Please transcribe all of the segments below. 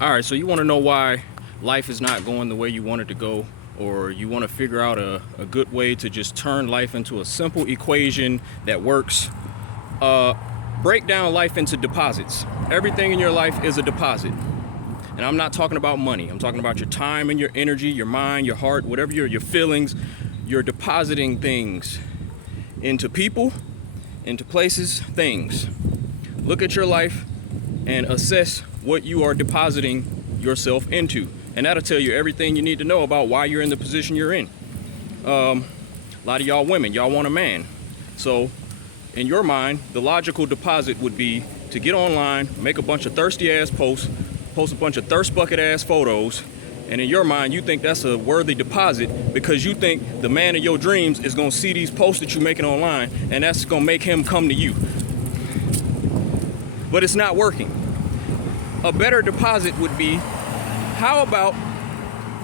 All right, so you want to know why life is not going the way you want it to go, or you want to figure out a good way to just turn life into a simple equation that works. Break down life into deposits. Everything in your life is a deposit. And I'm not talking about money. I'm talking about your time and your energy, your mind, your heart, whatever your feelings. You're depositing things into people, into places, things. Look at your life and assess what you are depositing yourself into. And that'll tell you everything you need to know about why you're in the position you're in. A lot of y'all women, y'all want a man. So in your mind, the logical deposit would be to get online, make a bunch of thirsty ass posts, post a bunch of thirst bucket ass photos, and in your mind you think that's a worthy deposit because you think the man of your dreams is gonna see these posts that you're making online and that's gonna make him come to you. But it's not working. A better deposit would be, how about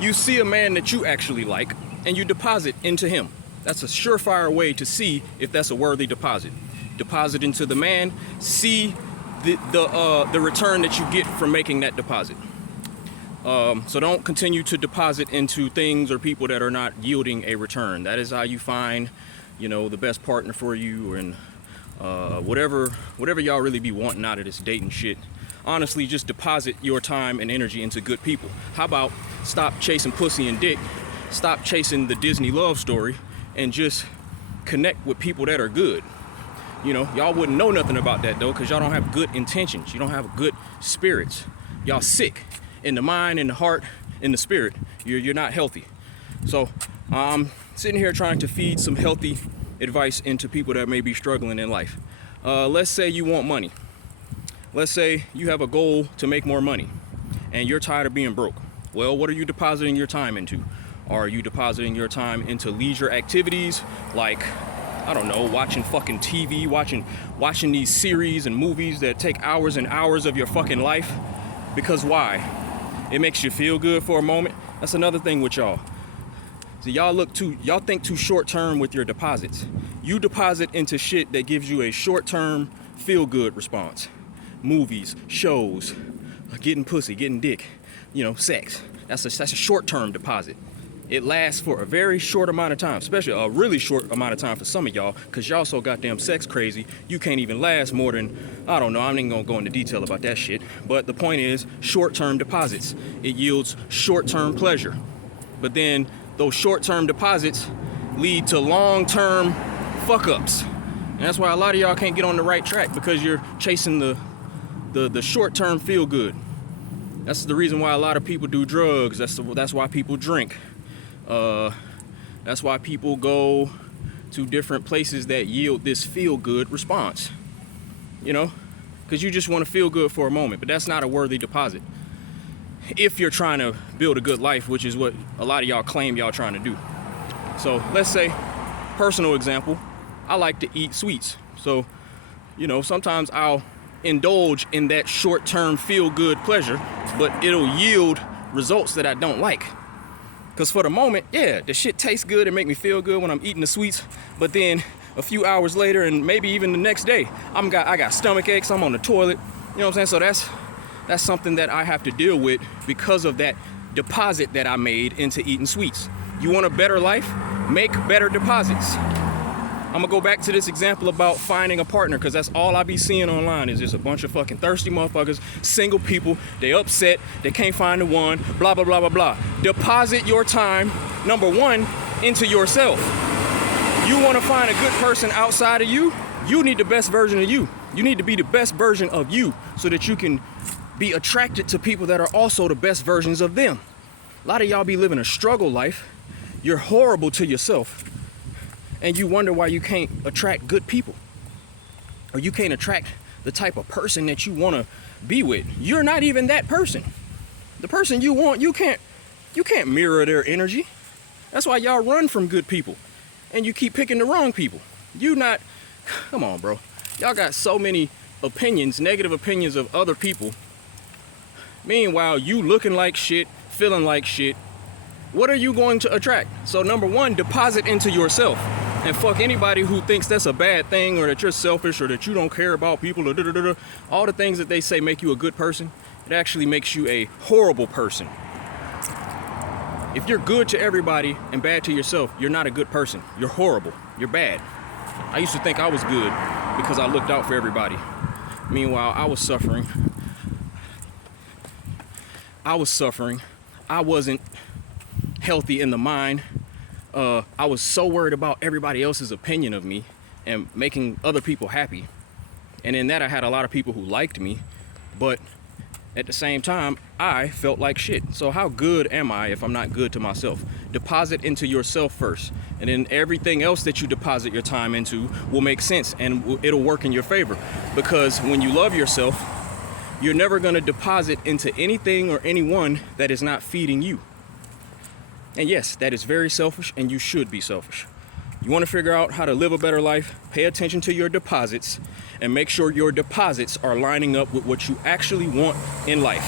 you see a man that you actually like and you deposit into him? That's a surefire way to see if that's a worthy deposit. Deposit into the man, see the return that you get from making that deposit. So don't continue to deposit into things or people that are not yielding a return. That is how you find, the best partner for you, and whatever y'all really be wanting out of this dating shit. Honestly, just deposit your time and energy into good people. How about stop chasing pussy and dick, stop chasing the Disney love story, and just connect with people that are good. Y'all wouldn't know nothing about that though, because y'all don't have good intentions. You don't have good spirits. Y'all sick in the mind, in the heart, in the spirit. You're not healthy. So I'm sitting here trying to feed some healthy advice into people that may be struggling in life. Let's say you want money. Let's say you have a goal to make more money and you're tired of being broke. Well, what are you depositing your time into? Are you depositing your time into leisure activities like, I don't know, watching fucking TV, watching these series and movies that take hours and hours of your fucking life? Because why? It makes you feel good for a moment. That's another thing with y'all. So y'all think too short term with your deposits. You deposit into shit that gives you a short term feel good response. Movies, shows, getting pussy, getting dick, sex. That's a short term deposit. It lasts for a very short amount of time, especially a really short amount of time for some of y'all, because y'all so goddamn sex crazy, you can't even last more than, I don't know, I'm not even gonna go into detail about that shit. But the point is, short-term deposits. It yields short-term pleasure. But then those short-term deposits lead to long-term fuck-ups. And that's why a lot of y'all can't get on the right track, because you're chasing the short-term feel-good. That's the reason why a lot of people do drugs. That's why people drink. That's why people go to different places that yield this feel-good response. Because you just want to feel good for a moment, but that's not a worthy deposit. If you're trying to build a good life, which is what a lot of y'all claim y'all trying to do. So let's say, personal example, I like to eat sweets. So, sometimes I'll indulge in that short-term feel-good pleasure, but it'll yield results that I don't like. Because for the moment, yeah, the shit tastes good and make me feel good when I'm eating the sweets. But then a few hours later, and maybe even the next day, I got stomach aches, I'm on the toilet. You know what I'm saying? So that's something that I have to deal with because of that deposit that I made into eating sweets. You want a better life? Make better deposits. I'm gonna go back to this example about finding a partner, because that's all I be seeing online is just a bunch of fucking thirsty motherfuckers, single people, they upset, they can't find the one, blah, blah, blah, blah, blah. Deposit your time, number one, into yourself. You wanna find a good person outside of you, you need the best version of you. You need to be the best version of you so that you can be attracted to people that are also the best versions of them. A lot of y'all be living a struggle life. You're horrible to yourself. And you wonder why you can't attract good people, or you can't attract the type of person that you want to be with. You're not even that person. The person you want, you can't mirror their energy. That's why y'all run from good people and you keep picking the wrong people. Come on, bro. Y'all got so many opinions, negative opinions of other people. Meanwhile, you looking like shit, feeling like shit. What are you going to attract? So number one, deposit into yourself. And fuck anybody who thinks that's a bad thing, or that you're selfish, or that you don't care about people, or all the things that they say make you a good person. It actually makes you a horrible person. If you're good to everybody and bad to yourself, you're not a good person. You're horrible. You're bad. I used to think I was good because I looked out for everybody. Meanwhile, I was suffering. I wasn't healthy in the mind. I was so worried about everybody else's opinion of me and making other people happy. And in that, I had a lot of people who liked me, but at the same time, I felt like shit. So how good am I if I'm not good to myself? Deposit into yourself first, and then everything else that you deposit your time into will make sense and it'll work in your favor. Because when you love yourself, you're never gonna deposit into anything or anyone that is not feeding you. And yes, that is very selfish, and you should be selfish. You want to figure out how to live a better life? Pay attention to your deposits and make sure your deposits are lining up with what you actually want in life.